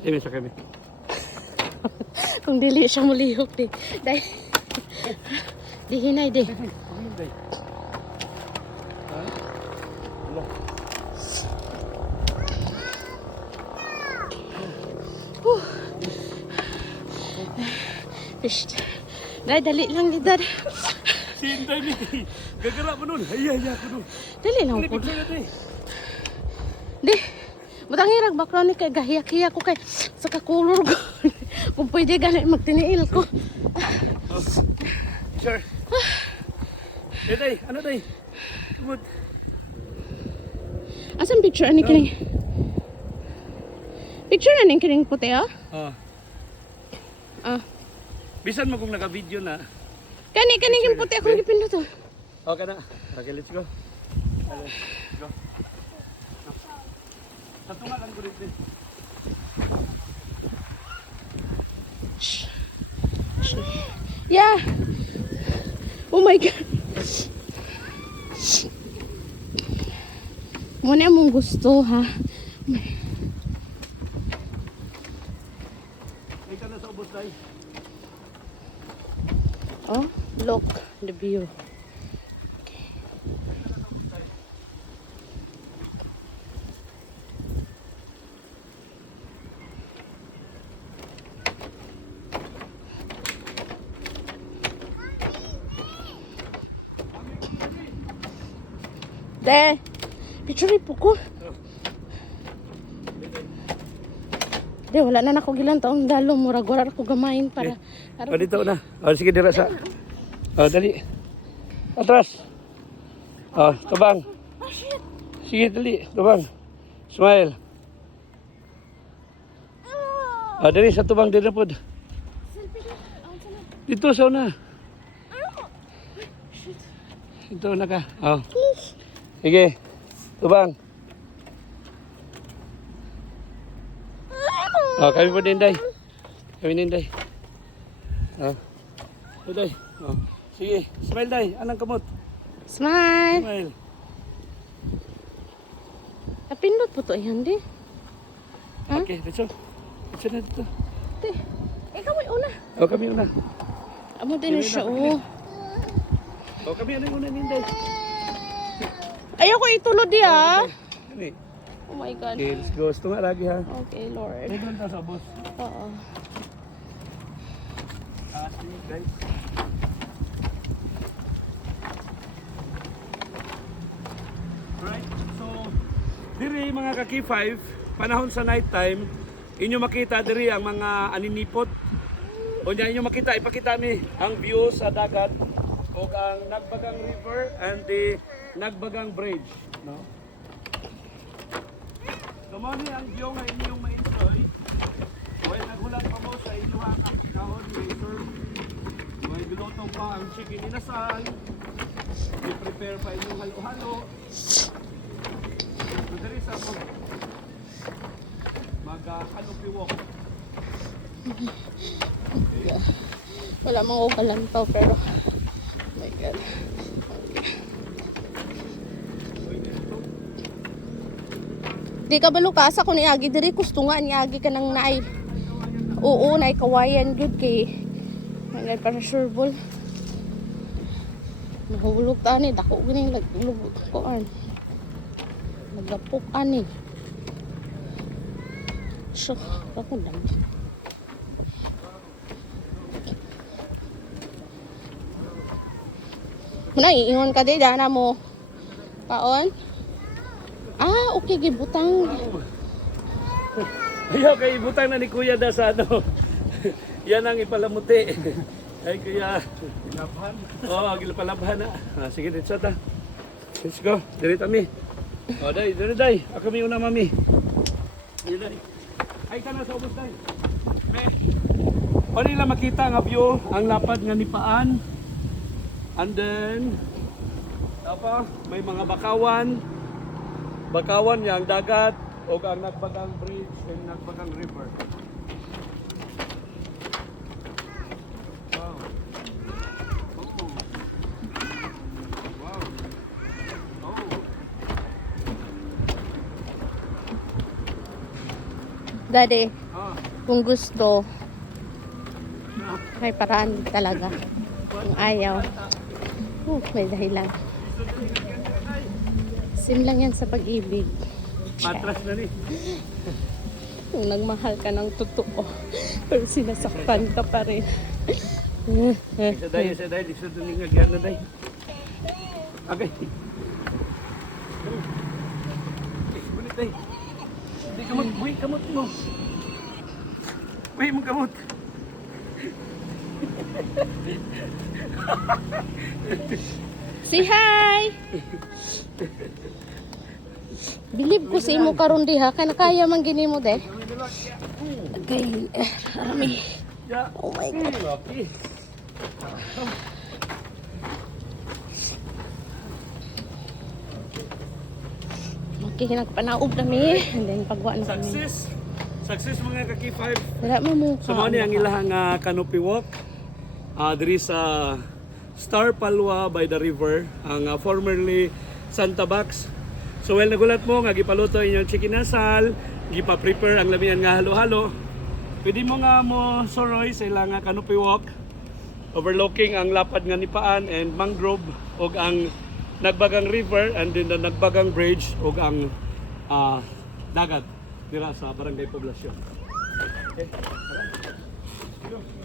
May sa kami. Kung dili siya mulihok di. Day. Di hinay di. Fish. Day, dali lang ni Dad. Sinday mi. Gagara mo nun. Ay ko nun. Dali lang po. Di. Butang hirag background ni kay gahiyak-hiyak ko kay sa kakulor ko. Kung pwede ganit magtiniil ko. Sure. Day, ano day? Good. Asan picture ani kining? Picture na ning kining puti ah? Ah. Bisan mo kung naka-video na. Kani yung puti akong gipindot to. Okay na. Okay, let's go. Let's go. Tatungan ko rin. Yeah. Oh my God. Muna mong gusto ha. Ay ka na sa ubos tayo. Oh, look the view. De, picture po ko. De, wala na nako gilan taong dalo. Murag-wala ako gamayin para... O, dito na. O, sige, dira sa... O, dali. Atras. O, tabang. Sige, dali. Tabang. Smile. O, dali sa tubang. Dito po. Dito sa una. Dito na ka. O. Sige. Tubang. O, kami po din, Day. Kami din, Day. O. Ito, Day. O. Sige. Smile, Day. Anong kamot? Smile. Smile. Napindot po to yan, di. Huh? Okay, let's go. Let's go na dito. Di. Ikaw ay una. O, kami una. Amo din na siya, oh. O, kami una din, Day. Ayoko itulod di ah. Dali. Oh my God. Okay, let's go. Gusto nga lagi, ha? Okay, Lord. Ay, doon tayo sa bus. Oo. See, guys. Right, so diri mga kaki-5, panahon sa night time, inyo makita diri ang mga aninipot. O niya inyo makita, ipakita mi ang view sa dagat o ang Nagbagang River and the Nagbagang Bridge, no? Dumani ang view nga inyong ma-enjoy. While naghulat pa mo sa inyong kahon later. May bilotong pa ang chicken inasal. I-prepare pa inyong halo-halo. So there is a mag-halo piwok. Wala mang ugalantaw pero oh my God. Di ka ba lukasa kung niagi diri gusto nga niagi ka nang naay. Oo, naay kawayan good kay. Ngay para sureball. Nahulog ta ni dako gini laglug koan. Nagapok ani. So, ako lang. Muna iingon ka di dana mo. Paon? Ah, okay, gibutang. Ayaw kay butang na ni Kuya da sa ano. Yan ang ipalamuti. Ay Kuya. Gilaphan. Oo, gilapalabhan na. Sige, dito ta. Let's go. Diri kami. O, day, diri day. Ako mi una mami. Diri day. Ay ka na sa ubos day. O nila makita nga view ang lapad nga nipaan. And then apa, may mga bakawan. Bakawan niya ang dagat o ang Nagbagang Bridge and Nagbagang River. Wow. Oh. Wow. Oh. Daddy, Ah. kung gusto, may paraan talaga. Kung ayaw, may dahilan. Sim lang yan sa pag-ibig. Patras na ni. Kung nagmahal ka ng totoo, pero sinasaktan ka pa rin. Isa dahil, isa doon nga gyan na dahil. Okay. Bulit dahil. Hindi kamot, buhay kamot mo. Buhay mo kamot. Say hi! Bilib ko sa imo karon diha, kaya kaya man gini mo de. Okay, rami. Ya. Oh my God. Okay. Okay, nagpanaob na mi. And then pagwa na kami. Success. Success mga kaki-5. Wala mo mo So mao ni ang ilahang canopy walk. Diri sa Star Palwa by the river, ang formerly Santa Bax. So well nagulat mo nga gipaluto inyong chicken asal, gipa-prepare ang lamian nga halo-halo. Pwede mo nga mo soroy sa ilang canopy walk overlooking ang lapad nga Nipaan and mangrove ug ang Nagbagang River and then the Nagbagang Bridge ug ang dagat dira sa Barangay Poblasyon. Okay. Tara.